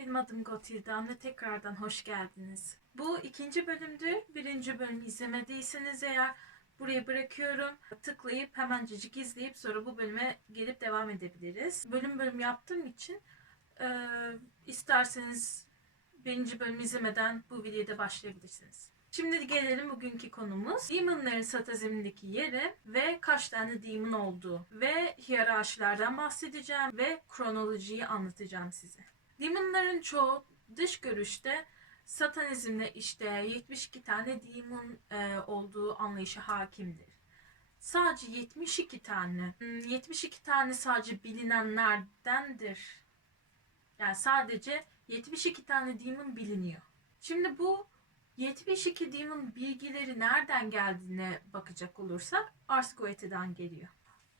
benim adım Gotildan ve tekrardan hoş geldiniz. Bu ikinci bölümdür. Birinci bölümü izlemediyseniz eğer buraya bırakıyorum. Tıklayıp hemencecik izleyip sonra bu bölüme gelip devam edebiliriz. Bölüm bölüm yaptığım için e, isterseniz birinci bölümü izlemeden bu videoda başlayabilirsiniz. Şimdi gelelim bugünkü konumuz. Demon'ların satazimindeki yeri ve kaç tane demon olduğu ve hiyerarşilerden bahsedeceğim ve kronolojiyi anlatacağım size. Demon'ların çoğu dış görüşte satanizmle işte 72 tane demon e, olduğu anlayışı hakimdir. Sadece 72 tane. hmm, 72 tane sadece bilinenlerdendir. Yani sadece 72 tane demon biliniyor. Şimdi bu 72 Demon bilgileri nereden geldiğine bakacak olursak Ars Goethe'den geliyor.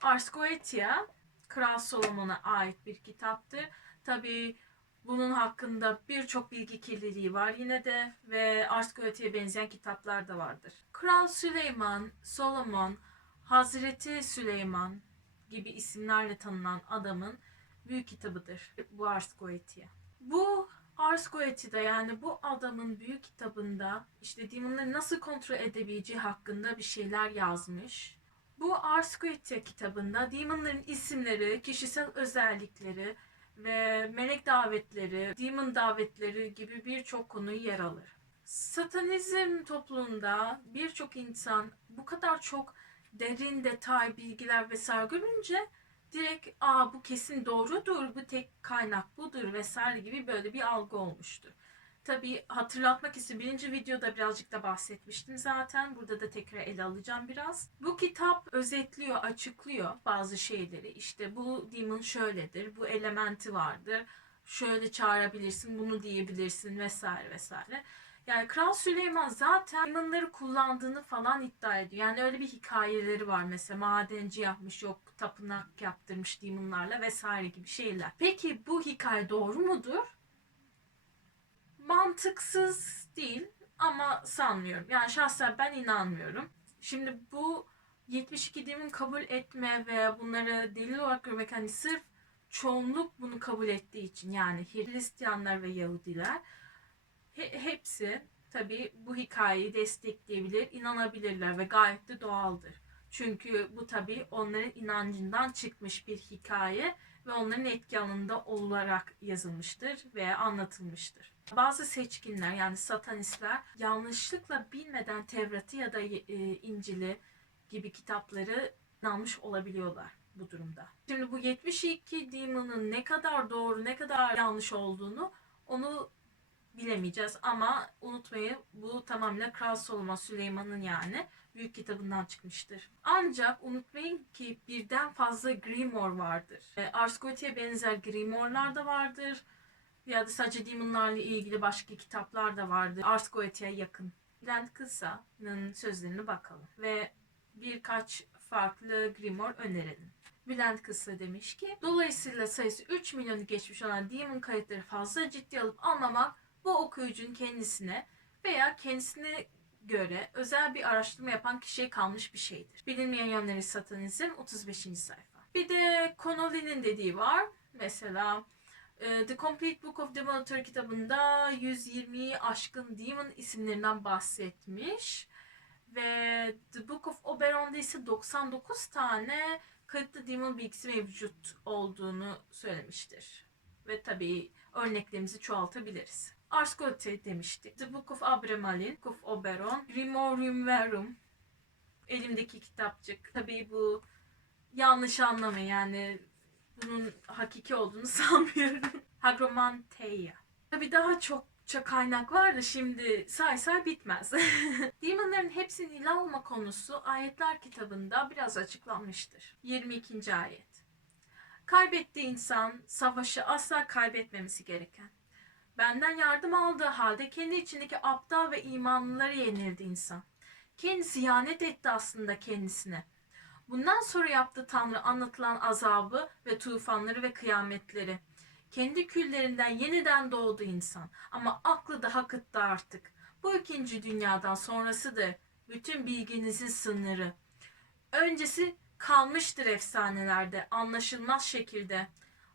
Ars Goetia Kral Solomon'a ait bir kitaptır. Tabi bunun hakkında birçok bilgi kirliliği var yine de ve Ars Goethe'ye benzeyen kitaplar da vardır. Kral Süleyman, Solomon, Hazreti Süleyman gibi isimlerle tanınan adamın büyük kitabıdır bu Ars Goetia. Bu Ars Goethe'de yani bu adamın büyük kitabında işte demonları nasıl kontrol edebileceği hakkında bir şeyler yazmış. Bu Ars Goethe kitabında demonların isimleri, kişisel özellikleri ve melek davetleri, demon davetleri gibi birçok konu yer alır. Satanizm toplumunda birçok insan bu kadar çok derin detay bilgiler vesaire görünce direkt aa bu kesin doğrudur, bu tek kaynak budur vesaire gibi böyle bir algı olmuştur. Tabii hatırlatmak için birinci videoda birazcık da bahsetmiştim zaten. Burada da tekrar ele alacağım biraz. Bu kitap özetliyor, açıklıyor bazı şeyleri. İşte bu demon şöyledir, bu elementi vardır. Şöyle çağırabilirsin, bunu diyebilirsin vesaire vesaire. Yani Kral Süleyman zaten demonları kullandığını falan iddia ediyor. Yani öyle bir hikayeleri var mesela madenci yapmış yok tapınak yaptırmış demonlarla vesaire gibi şeyler. Peki bu hikaye doğru mudur? Mantıksız değil ama sanmıyorum. Yani şahsen ben inanmıyorum. Şimdi bu 72 demon kabul etme ve bunları delil olarak görmek hani sırf çoğunluk bunu kabul ettiği için yani Hristiyanlar ve Yahudiler he- hepsi tabii bu hikayeyi destekleyebilir, inanabilirler ve gayet de doğaldır. Çünkü bu tabii onların inancından çıkmış bir hikaye ve onların etki alanında olarak yazılmıştır veya anlatılmıştır. Bazı seçkinler yani satanistler yanlışlıkla bilmeden Tevrat'ı ya da e, İncil'i gibi kitapları inanmış olabiliyorlar bu durumda. Şimdi bu 72 demon'un ne kadar doğru ne kadar yanlış olduğunu onu bilemeyeceğiz ama unutmayın bu tamamıyla Kral Solomon Süleyman'ın yani büyük kitabından çıkmıştır. Ancak unutmayın ki birden fazla Grimoire vardır. E, Ars benzer Grimoire'lar da vardır. Ya da sadece demonlarla ilgili başka kitaplar da vardır. Ars Goethe'ye yakın. Bülent Kısa'nın sözlerine bakalım. Ve birkaç farklı Grimoire önerelim. Bülent Kısa demiş ki Dolayısıyla sayısı 3 milyonu geçmiş olan Demon kayıtları fazla ciddi alıp almamak bu okuyucunun kendisine veya kendisine göre özel bir araştırma yapan kişiye kalmış bir şeydir. Bilinmeyen yönleri satanizm 35. sayfa. Bir de Connolly'nin dediği var. Mesela The Complete Book of Demonator kitabında 120'yi aşkın demon isimlerinden bahsetmiş. Ve The Book of Oberon'da ise 99 tane kayıtlı demon bilgisi mevcut olduğunu söylemiştir. Ve tabii örneklerimizi çoğaltabiliriz. Ars Goethe demiştik. The Book of Abramelin, Book of Oberon, Grimorium Verum. Elimdeki kitapçık. Tabii bu yanlış anlamayın yani bunun hakiki olduğunu sanmıyorum. Hagromanteia. Tabii daha çokça kaynak var da şimdi say say bitmez. Demonların hepsinin ilah olma konusu ayetler kitabında biraz açıklanmıştır. 22. ayet. Kaybettiği insan savaşı asla kaybetmemesi gereken. Benden yardım aldığı halde kendi içindeki aptal ve imanlıları yenildi insan. Kendisi ihanet etti aslında kendisine. Bundan sonra yaptığı Tanrı anlatılan azabı ve tufanları ve kıyametleri. Kendi küllerinden yeniden doğdu insan. Ama aklı daha kıttı artık. Bu ikinci dünyadan sonrasıdır. Bütün bilginizin sınırı. Öncesi kalmıştır efsanelerde, anlaşılmaz şekilde.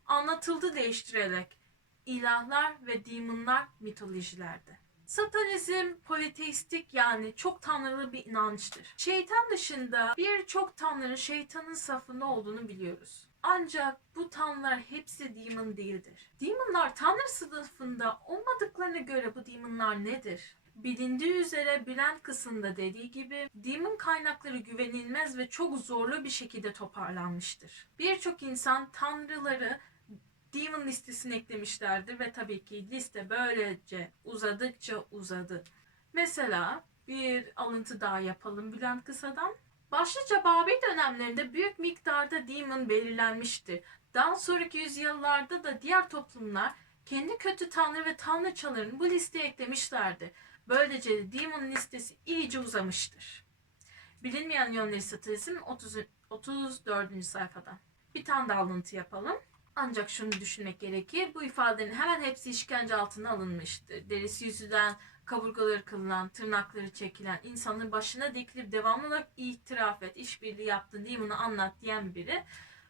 Anlatıldı değiştirerek. ilahlar ve demonlar mitolojilerde. Satanizm politeistik yani çok tanrılı bir inançtır. Şeytan dışında birçok tanrının şeytanın safında olduğunu biliyoruz. Ancak bu tanrılar hepsi demon değildir. Demonlar tanrı sınıfında olmadıklarına göre bu demonlar nedir? Bilindiği üzere Bülent kısmında dediği gibi demon kaynakları güvenilmez ve çok zorlu bir şekilde toparlanmıştır. Birçok insan tanrıları demon listesine eklemişlerdir ve tabii ki liste böylece uzadıkça uzadı. Mesela bir alıntı daha yapalım Bülent Kısa'dan. Başlıca Babil dönemlerinde büyük miktarda demon belirlenmişti. Daha sonraki yüzyıllarda da diğer toplumlar kendi kötü tanrı ve tanrıçalarını bu listeye eklemişlerdi. Böylece demon listesi iyice uzamıştır. Bilinmeyen yönleri satanizm 30, 34. sayfada. Bir tane daha alıntı yapalım. Ancak şunu düşünmek gerekir. Bu ifadelerin hemen hepsi işkence altına alınmıştır. Derisi yüzünden kaburgaları kırılan, tırnakları çekilen, insanın başına dikilip devamlı olarak itiraf et, işbirliği yaptın diye bunu anlat diyen biri.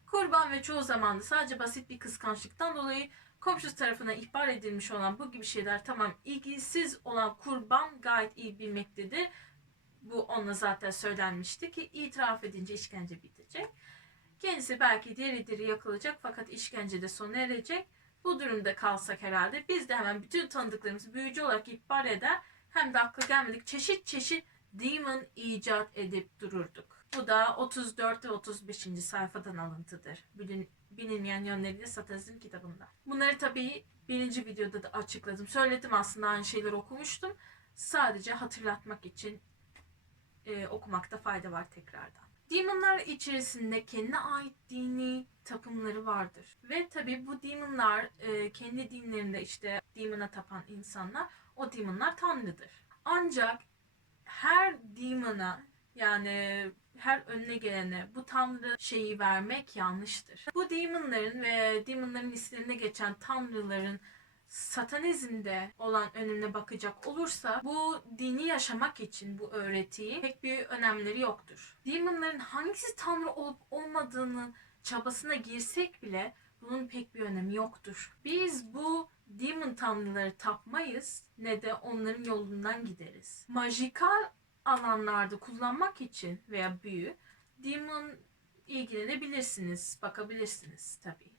Kurban ve çoğu zaman da sadece basit bir kıskançlıktan dolayı komşusu tarafından ihbar edilmiş olan bu gibi şeyler tamam ilgisiz olan kurban gayet iyi bilmektedir. Bu onunla zaten söylenmişti ki itiraf edince işkence bitecek. Kendisi belki diri diri yakılacak fakat işkence de sona erecek. Bu durumda kalsak herhalde biz de hemen bütün tanıdıklarımızı büyücü olarak ihbar eder hem de akla gelmedik çeşit çeşit demon icat edip dururduk. Bu da 34 ve 35. sayfadan alıntıdır. Bilin, bilinmeyen yönleriyle satanizm kitabında. Bunları tabii birinci videoda da açıkladım. Söyledim aslında aynı şeyleri okumuştum. Sadece hatırlatmak için e, okumakta fayda var tekrardan. Demonlar içerisinde kendine ait dini tapımları vardır. Ve tabi bu demonlar e, kendi dinlerinde işte demona tapan insanlar o demonlar tanrıdır. Ancak her demona yani her önüne gelene bu tanrı şeyi vermek yanlıştır. Bu demonların ve demonların listelerinde geçen tanrıların satanizmde olan önüne bakacak olursa bu dini yaşamak için bu öğretiyi pek bir önemleri yoktur. Demonların hangisi tanrı olup olmadığını çabasına girsek bile bunun pek bir önemi yoktur. Biz bu demon tanrıları tapmayız ne de onların yolundan gideriz. Majikal alanlarda kullanmak için veya büyü demon ilgilenebilirsiniz, bakabilirsiniz tabii.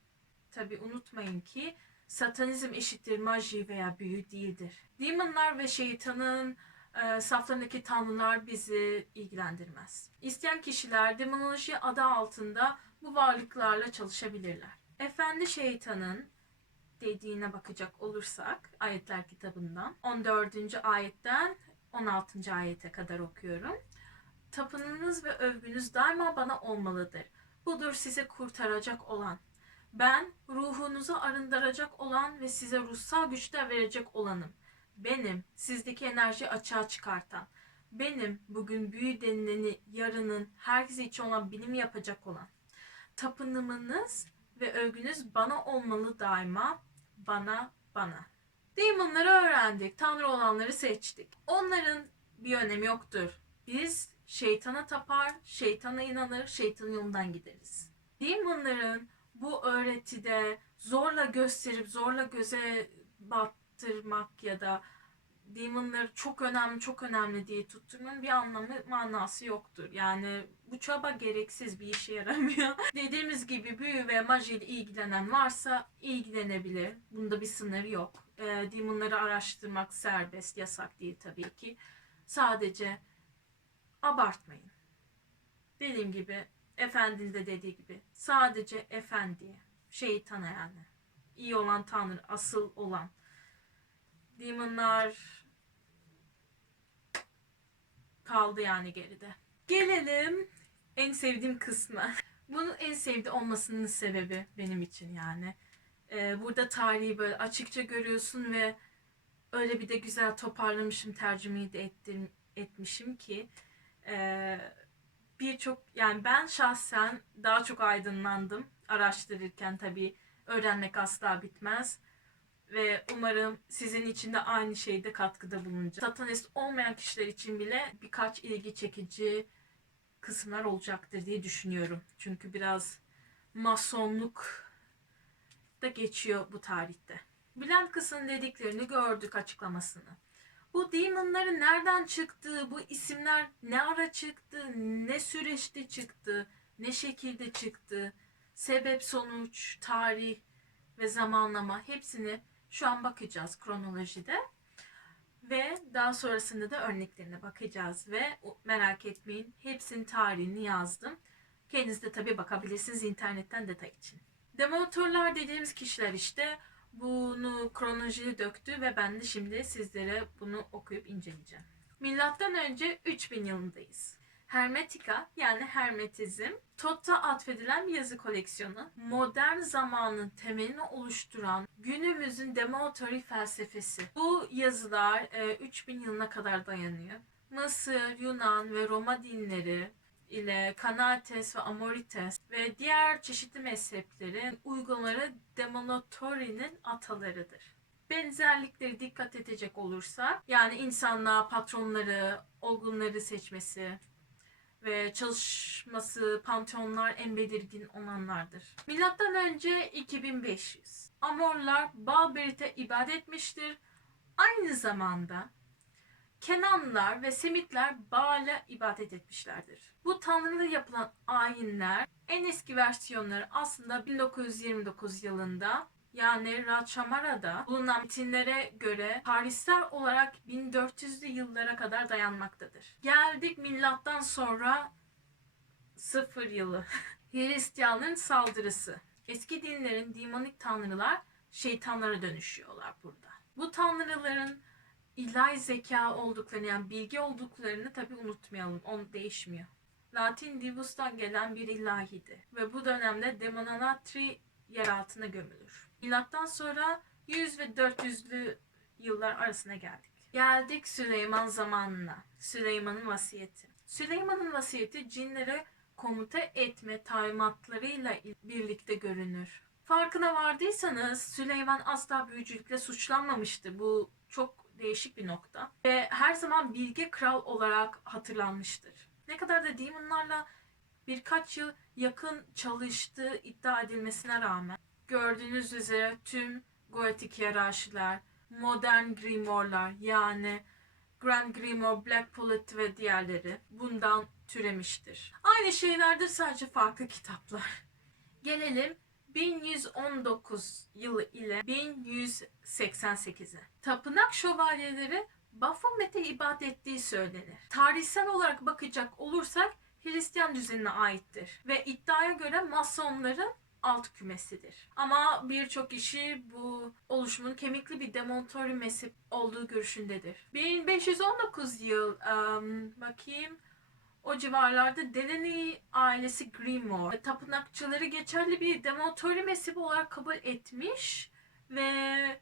Tabii unutmayın ki satanizm eşittir maji veya büyü değildir. Demonlar ve şeytanın e, saflarındaki tanrılar bizi ilgilendirmez. İsteyen kişiler demonoloji adı altında bu varlıklarla çalışabilirler. Efendi şeytanın dediğine bakacak olursak ayetler kitabından 14. ayetten 16. ayete kadar okuyorum. Tapınınız ve övgünüz daima bana olmalıdır. Budur size kurtaracak olan. Ben ruhunuzu arındıracak olan ve size ruhsal güçler verecek olanım. Benim sizdeki enerji açığa çıkartan. Benim bugün büyü denileni yarının herkese için olan bilim yapacak olan. Tapınımınız ve övgünüz bana olmalı daima. Bana, bana. Demonları öğrendik. Tanrı olanları seçtik. Onların bir önemi yoktur. Biz şeytana tapar, şeytana inanır, şeytanın yolundan gideriz. Demonların bu öğretide zorla gösterip zorla göze battırmak ya da demonları çok önemli çok önemli diye tutturmanın bir anlamı manası yoktur. Yani bu çaba gereksiz bir işe yaramıyor. Dediğimiz gibi büyü ve maji ile ilgilenen varsa ilgilenebilir. Bunda bir sınır yok. E, demonları araştırmak serbest, yasak değil tabii ki. Sadece abartmayın. Dediğim gibi Efendinin de dediği gibi sadece efendiye, şeytana yani. İyi olan Tanrı, asıl olan. Demonlar kaldı yani geride. Gelelim en sevdiğim kısmı. Bunun en sevdiği olmasının sebebi benim için yani. Ee, burada tarihi böyle açıkça görüyorsun ve öyle bir de güzel toparlamışım, tercümeyi de ettim, etmişim ki e, birçok yani ben şahsen daha çok aydınlandım araştırırken tabii öğrenmek asla bitmez ve umarım sizin için de aynı şeyde katkıda bulunacak. Satanist olmayan kişiler için bile birkaç ilgi çekici kısımlar olacaktır diye düşünüyorum. Çünkü biraz masonluk da geçiyor bu tarihte. Bülent Kısın dediklerini gördük açıklamasını. Bu demonların nereden çıktığı, bu isimler ne ara çıktı, ne süreçte çıktı, ne şekilde çıktı, sebep, sonuç, tarih ve zamanlama hepsini şu an bakacağız kronolojide. Ve daha sonrasında da örneklerine bakacağız ve merak etmeyin hepsinin tarihini yazdım. Kendiniz de tabii bakabilirsiniz internetten detay için. Demonatörler dediğimiz kişiler işte bunu kronolojiye döktü ve ben de şimdi sizlere bunu okuyup inceleyeceğim. Milattan önce 3000 yılındayız. Hermetika yani Hermetizm, Tot'a atfedilen bir yazı koleksiyonu, modern zamanın temelini oluşturan günümüzün demotori felsefesi. Bu yazılar e, 3000 yılına kadar dayanıyor. Mısır, Yunan ve Roma dinleri ile Kanates ve Amorites ve diğer çeşitli mezheplerin uygulamaları Demonotori'nin atalarıdır. Benzerlikleri dikkat edecek olursak yani insanlığa patronları, olgunları seçmesi ve çalışması panteonlar en belirgin olanlardır. Milattan önce 2500. Amorlar Balberit'e ibadet etmiştir. Aynı zamanda Kenanlılar ve Semitler Baal'e ibadet etmişlerdir. Bu tanrılara yapılan ayinler en eski versiyonları aslında 1929 yılında yani Rachamara'da bulunan metinlere göre tarihsel olarak 1400'lü yıllara kadar dayanmaktadır. Geldik milattan sonra sıfır yılı. Hristiyanların saldırısı. Eski dinlerin demonik tanrılar şeytanlara dönüşüyorlar burada. Bu tanrıların ilahi zeka olduklarını yani bilgi olduklarını tabi unutmayalım. On değişmiyor. Latin divus'tan gelen bir ilahiydi ve bu dönemde demonanatri yer altına gömülür. Milattan sonra 100 ve 400'lü yıllar arasına geldik. Geldik Süleyman zamanına. Süleyman'ın vasiyeti. Süleyman'ın vasiyeti cinlere komuta etme talimatlarıyla birlikte görünür. Farkına vardıysanız Süleyman asla büyücülükle suçlanmamıştı. Bu çok değişik bir nokta. Ve her zaman bilge kral olarak hatırlanmıştır. Ne kadar da demonlarla birkaç yıl yakın çalıştığı iddia edilmesine rağmen gördüğünüz üzere tüm goetik hiyerarşiler, modern grimoire'lar yani Grand Grimoire, Black Pullet ve diğerleri bundan türemiştir. Aynı şeylerdir sadece farklı kitaplar. Gelelim 1119 yılı ile 1188'e. Tapınak şövalyeleri Baphomet'e ibadet ettiği söylenir. Tarihsel olarak bakacak olursak Hristiyan düzenine aittir ve iddiaya göre Masonların alt kümesidir. Ama birçok kişi bu oluşumun kemikli bir demontori mezhep olduğu görüşündedir. 1519 yıl em, bakayım o civarlarda Delaney ailesi Grimoire tapınakçıları geçerli bir demontori mezhebi olarak kabul etmiş ve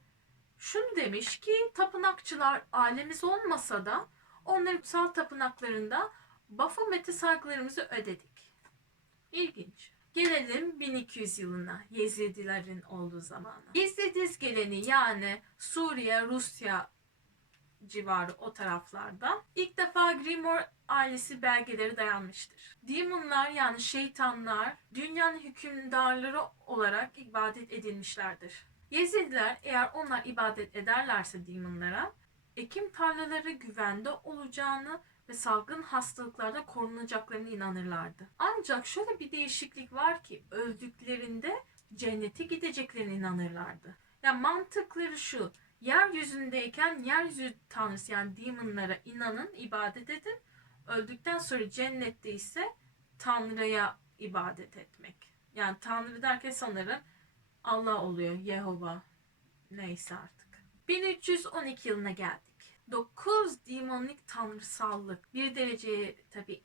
şunu demiş ki tapınakçılar ailemiz olmasa da onların kutsal tapınaklarında Baphomet'e saygılarımızı ödedik. İlginç. Gelelim 1200 yılına Yezidilerin olduğu zamana. Yezidiz geleni yani Suriye, Rusya civarı o taraflarda ilk defa Grimoire ailesi belgeleri dayanmıştır. Demonlar yani şeytanlar dünyanın hükümdarları olarak ibadet edilmişlerdir. Yezidiler eğer onlar ibadet ederlerse demonlara ekim tarlaları güvende olacağını ve salgın hastalıklarda korunacaklarına inanırlardı. Ancak şöyle bir değişiklik var ki öldüklerinde cennete gideceklerine inanırlardı. Yani mantıkları şu. Yeryüzündeyken yeryüzü tanrısı yani demonlara inanın, ibadet edin. Öldükten sonra cennette ise tanrıya ibadet etmek. Yani tanrı derken sanırım Allah oluyor, Yehova. Neyse artık. 1312 yılına geldik. 9 demonik tanrısallık bir dereceye tabi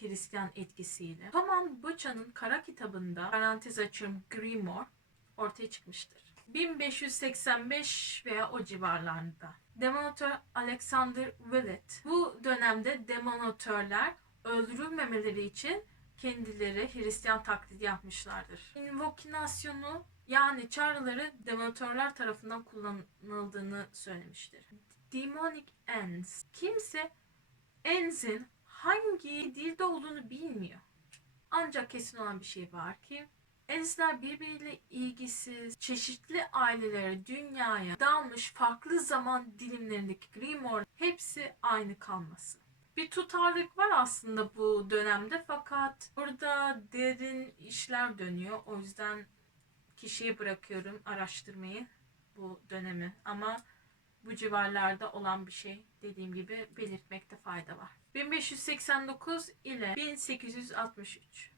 Hristiyan etkisiyle. Thomas Bıça'nın kara kitabında parantez açıyorum Grimoire ortaya çıkmıştır. 1585 veya o civarlarda. Demonatör Alexander Willett. Bu dönemde demonatörler öldürülmemeleri için kendileri Hristiyan taklidi yapmışlardır. Invokinasyonu yani çağrıları demonatörler tarafından kullanıldığını söylemiştir. Demonic Ends. Kimse Ends'in hangi dilde olduğunu bilmiyor. Ancak kesin olan bir şey var ki Elizler birbiriyle ilgisiz, çeşitli ailelere, dünyaya dalmış farklı zaman dilimlerindeki Grimoire hepsi aynı kalması. Bir tutarlık var aslında bu dönemde fakat burada derin işler dönüyor. O yüzden kişiye bırakıyorum araştırmayı bu dönemi. Ama bu civarlarda olan bir şey dediğim gibi belirtmekte fayda var. 1589 ile 1863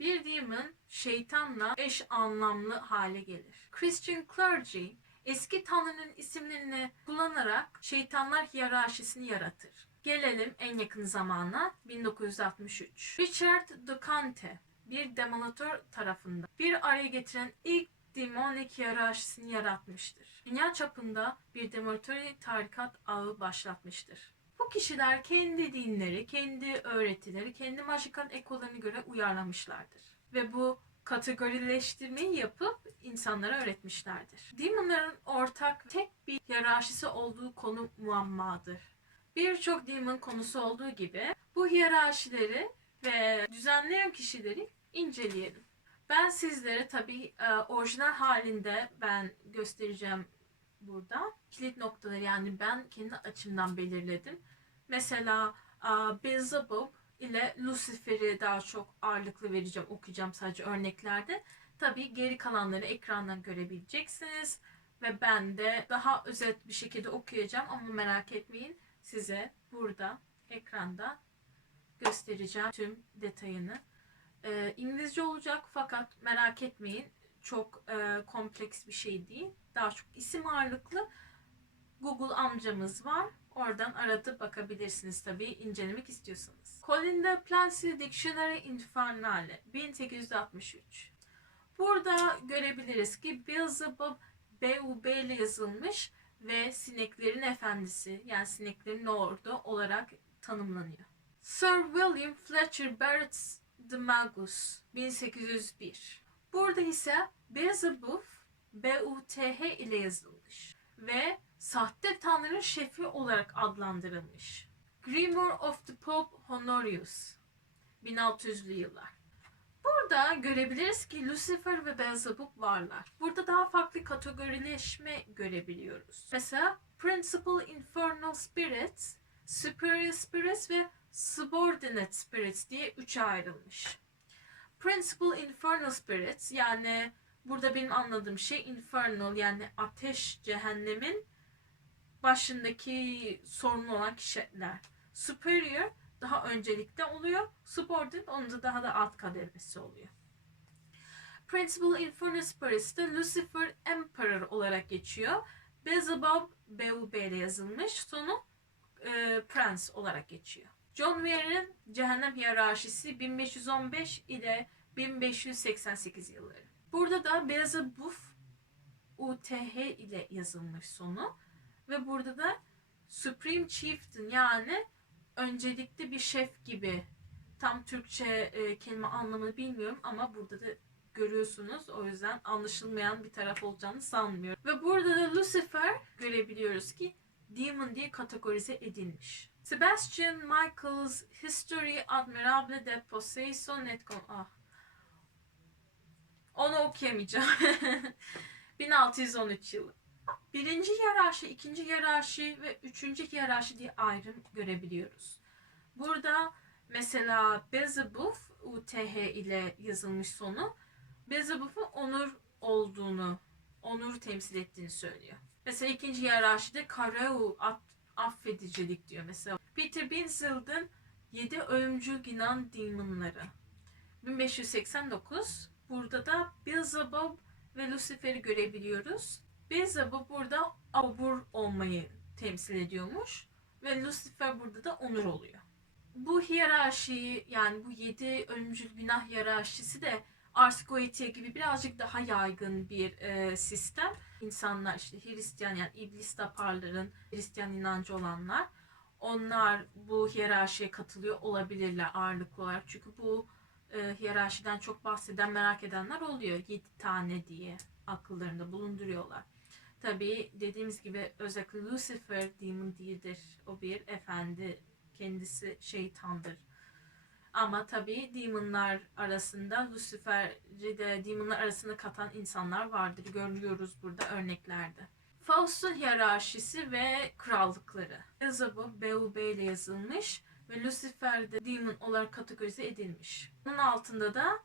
bir demon şeytanla eş anlamlı hale gelir. Christian clergy eski tanrının isimlerini kullanarak şeytanlar hiyerarşisini yaratır. Gelelim en yakın zamana 1963. Richard Ducante bir demolatör tarafından bir araya getiren ilk demonik hiyerarşisini yaratmıştır. Dünya çapında bir demolatör tarikat ağı başlatmıştır. Kişiler kendi dinleri, kendi öğretileri, kendi majikal ekollarına göre uyarlamışlardır. Ve bu kategorileştirmeyi yapıp insanlara öğretmişlerdir. Demonların ortak tek bir hiyerarşisi olduğu konu muammadır. Birçok demon konusu olduğu gibi bu hiyerarşileri ve düzenleyen kişileri inceleyelim. Ben sizlere tabii e, orijinal halinde ben göstereceğim burada. Kilit noktaları yani ben kendi açımdan belirledim. Mesela Beelzebub ile Lucifer'i daha çok ağırlıklı vereceğim, okuyacağım sadece örneklerde. Tabii geri kalanları ekrandan görebileceksiniz. Ve ben de daha özet bir şekilde okuyacağım ama merak etmeyin size burada ekranda göstereceğim tüm detayını. Ee, İngilizce olacak fakat merak etmeyin çok e, kompleks bir şey değil. Daha çok isim ağırlıklı. Google amcamız var. Oradan aratıp bakabilirsiniz tabii incelemek istiyorsanız. Colin de Plancy Dictionary Infernale 1863. Burada görebiliriz ki Beelzebub BUB ile yazılmış ve sineklerin efendisi yani sineklerin lordu olarak tanımlanıyor. Sir William Fletcher Barrett's The Magus 1801. Burada ise Beelzebub B-U-T-H ile yazılmış ve sahte tanrının şefi olarak adlandırılmış. Grimoire of the Pope Honorius 1600'lü yıllar. Burada görebiliriz ki Lucifer ve Beelzebub varlar. Burada daha farklı kategorileşme görebiliyoruz. Mesela Principal Infernal Spirits, Superior Spirits ve Subordinate Spirits diye üçe ayrılmış. Principal Infernal Spirits yani burada benim anladığım şey Infernal yani ateş cehennemin başındaki sorumlu olan kişiler. Superior daha öncelikte oluyor. Subordinate onun da daha da alt kademesi oluyor. Principal Infernal Spirits de Lucifer Emperor olarak geçiyor. Beelzebub BUB ile yazılmış. Sonu e, Prince olarak geçiyor. John Weir'in Cehennem Hiyerarşisi 1515 ile 1588 yılları. Burada da Beelzebub UTH ile yazılmış sonu. Ve burada da Supreme Chieftain yani öncelikli bir şef gibi tam Türkçe e, kelime anlamını bilmiyorum ama burada da görüyorsunuz. O yüzden anlaşılmayan bir taraf olacağını sanmıyorum. Ve burada da Lucifer görebiliyoruz ki Demon diye kategorize edilmiş. Sebastian Michael's History Admirable de Possession et ah. Onu okuyamayacağım. 1613 yılı. Birinci hiyerarşi, ikinci hiyerarşi ve üçüncü hiyerarşi diye ayrım görebiliyoruz. Burada mesela Beelzebub UTH ile yazılmış sonu Beelzebub'un onur olduğunu, onur temsil ettiğini söylüyor. Mesela ikinci hiyerarşide Kareu affedicilik diyor. Mesela Peter Binzild'in Yedi Ölümcül Yunan Demonları 1589 Burada da Beelzebub ve Lucifer'i görebiliyoruz. Beelzebub burada abur olmayı temsil ediyormuş ve Lucifer burada da onur oluyor. Bu hiyerarşiyi yani bu yedi ölümcül günah hiyerarşisi de Ars Goetia gibi birazcık daha yaygın bir e, sistem. İnsanlar işte Hristiyan yani iblis taparların Hristiyan inancı olanlar onlar bu hiyerarşiye katılıyor olabilirler ağırlıklı olarak. Çünkü bu e, hiyerarşiden çok bahseden merak edenler oluyor. Yedi tane diye akıllarında bulunduruyorlar. Tabii dediğimiz gibi özellikle Lucifer demon değildir. O bir efendi. Kendisi şeytandır. Ama tabii demonlar arasında Lucifer'i de demonlar arasında katan insanlar vardır. Görüyoruz burada örneklerde. Faust'un hiyerarşisi ve krallıkları. Yazı B.U.B. ile yazılmış ve Lucifer de demon olarak kategorize edilmiş. Bunun altında da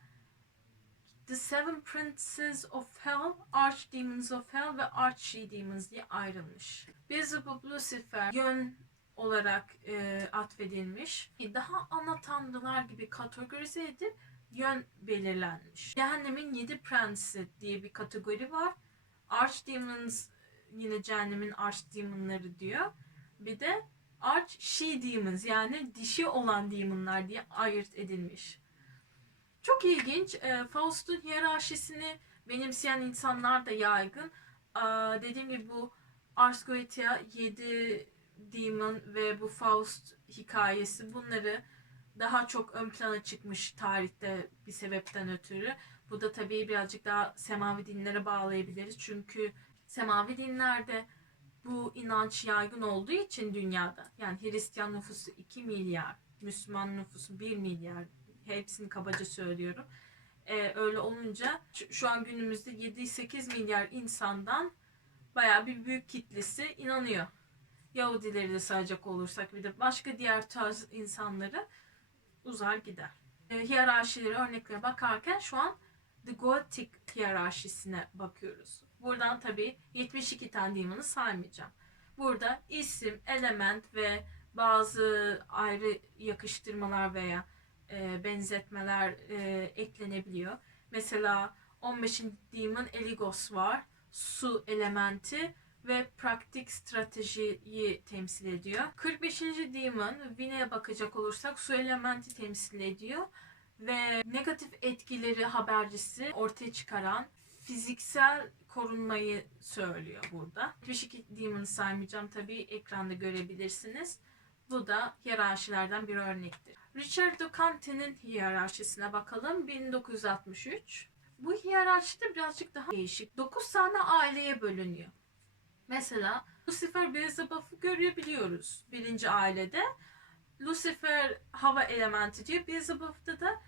The Seven Princes of Hell, Archdemons of Hell ve Archdemons diye ayrılmış. Beelzebub Lucifer yön olarak e, atfedilmiş. Daha ana tanrılar gibi kategorize edip yön belirlenmiş. Cehennemin yedi prensi diye bir kategori var. Archdemons yine cehennemin archdemonları diyor. Bir de arch she demons yani dişi olan demonlar diye ayırt edilmiş. Çok ilginç. E, Faust'un hiyerarşisini benimseyen insanlar da yaygın. Aa, dediğim gibi bu Ars Goetia 7 Demon ve bu Faust hikayesi bunları daha çok ön plana çıkmış tarihte bir sebepten ötürü. Bu da tabii birazcık daha semavi dinlere bağlayabiliriz. Çünkü semavi dinlerde bu inanç yaygın olduğu için dünyada yani Hristiyan nüfusu 2 milyar, Müslüman nüfusu 1 milyar hepsini kabaca söylüyorum. Ee, öyle olunca şu- an günümüzde 7-8 milyar insandan bayağı bir büyük kitlesi inanıyor. Yahudileri de sayacak olursak bir de başka diğer tarz insanları uzar gider. E, hiyerarşileri örneklere bakarken şu an The Gothic hiyerarşisine bakıyoruz. Buradan tabii 72 tane demon'ı saymayacağım. Burada isim, element ve bazı ayrı yakıştırmalar veya e, benzetmeler e, eklenebiliyor. Mesela 15. demon Eligos var. Su elementi ve praktik stratejiyi temsil ediyor. 45. Demon Vine'ye bakacak olursak su elementi temsil ediyor ve negatif etkileri habercisi ortaya çıkaran fiziksel korunmayı söylüyor burada. 72 Demon'ı saymayacağım tabii ekranda görebilirsiniz. Bu da hiyerarşilerden bir örnektir. Richard Ducante'nin hiyerarşisine bakalım. 1963. Bu hiyerarşide birazcık daha değişik. 9 tane aileye bölünüyor. Mesela Lucifer Beelzebub'u görebiliyoruz birinci ailede. Lucifer hava elementi diyor. Beelzebub'da da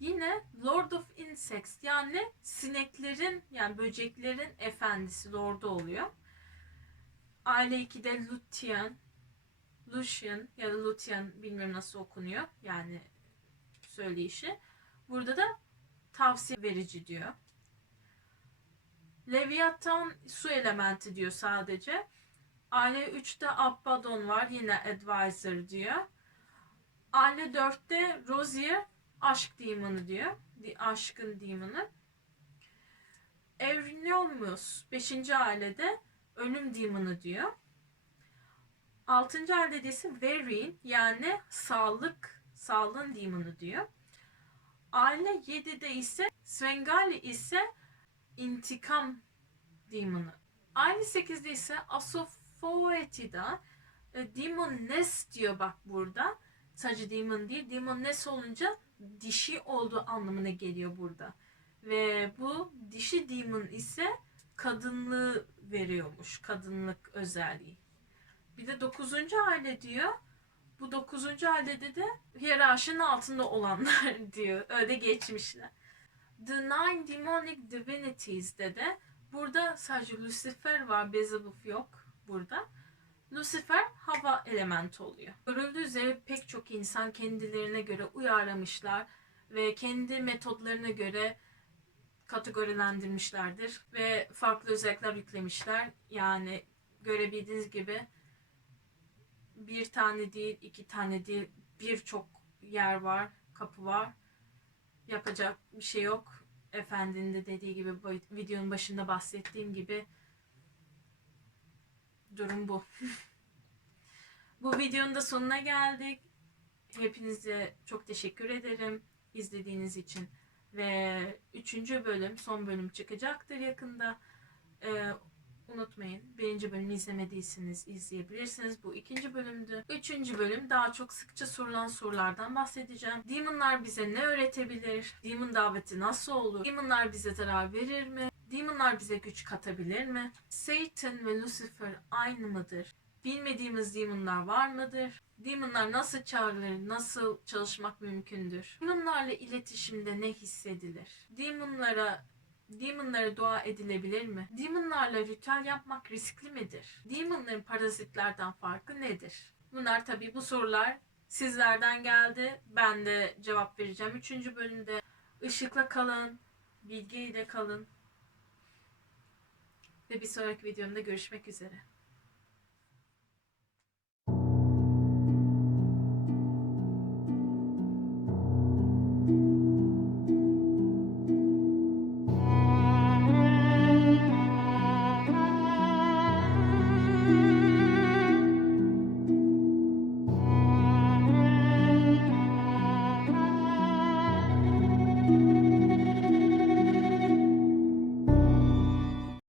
yine Lord of Insects yani sineklerin yani böceklerin efendisi lordu oluyor. Aile 2'de Lucian, Lucian ya da Lucian bilmiyorum nasıl okunuyor yani söyleyişi. Burada da tavsiye verici diyor. Leviathan su elementi diyor sadece. Aile 3'te Abaddon var yine advisor diyor. Aile 4'te Rosier aşk demon'u diyor. Di- Aşkın demon'u. Evrilmius 5. ailede ölüm demon'u diyor. 6. ailede ise Verin yani sağlık, sağlığın demon'u diyor. Aile 7'de ise Svengali ise intikam demon'u. Aile 8'de ise Asofoetida e, Demon Nest diyor bak burada. Sadece demon değil. Demon Nest olunca dişi olduğu anlamına geliyor burada. Ve bu dişi demon ise kadınlığı veriyormuş. Kadınlık özelliği. Bir de 9. aile diyor. Bu 9. ailede de hiyerarşinin altında olanlar diyor. Öyle geçmişler. The Nine Demonic Divinities'de de burada sadece Lucifer var, Beelzebub yok burada. Lucifer hava elementi oluyor. Görüldüğü üzere pek çok insan kendilerine göre uyarlamışlar ve kendi metodlarına göre kategorilendirmişlerdir ve farklı özellikler yüklemişler. Yani görebildiğiniz gibi bir tane değil, iki tane değil, birçok yer var, kapı var. Yapacak bir şey yok. Efendinin de dediği gibi videonun başında bahsettiğim gibi durum bu. bu videonun da sonuna geldik. Hepinize çok teşekkür ederim izlediğiniz için. Ve üçüncü bölüm, son bölüm çıkacaktır yakında. Ee, unutmayın. Birinci bölümü izlemediyseniz izleyebilirsiniz. Bu ikinci bölümdü. Üçüncü bölüm daha çok sıkça sorulan sorulardan bahsedeceğim. Demonlar bize ne öğretebilir? Demon daveti nasıl olur? Demonlar bize zarar verir mi? Demonlar bize güç katabilir mi? Satan ve Lucifer aynı mıdır? Bilmediğimiz demonlar var mıdır? Demonlar nasıl çağrılır? Nasıl çalışmak mümkündür? Demonlarla iletişimde ne hissedilir? Demonlara Demonlara dua edilebilir mi? Demonlarla ritüel yapmak riskli midir? Demonların parazitlerden farkı nedir? Bunlar tabii bu sorular sizlerden geldi. Ben de cevap vereceğim. Üçüncü bölümde ışıkla kalın, bilgiyle kalın. Ve bir sonraki videomda görüşmek üzere.